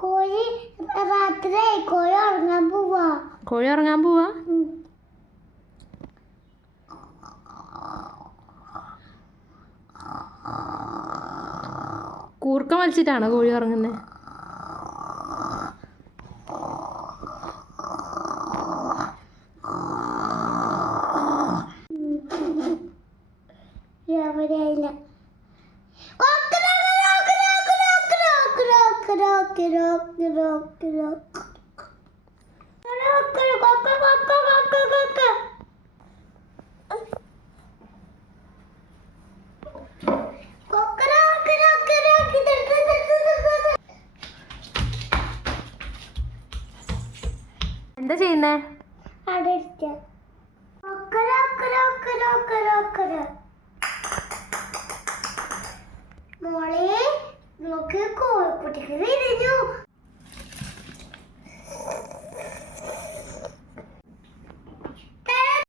കോഴി രാത്രി കോഴി ഉറങ്ങാൻ പോവാ. കോഴി ഉറങ്ങാൻ പോവാ? കൂർക്ക വലിച്ചിട്ടാണോ കോഴി ഉറങ്ങുന്നത് രാവിലെ എന്താ ചെയ്യുന്നേ? അടിച്ച кикою, потихвилю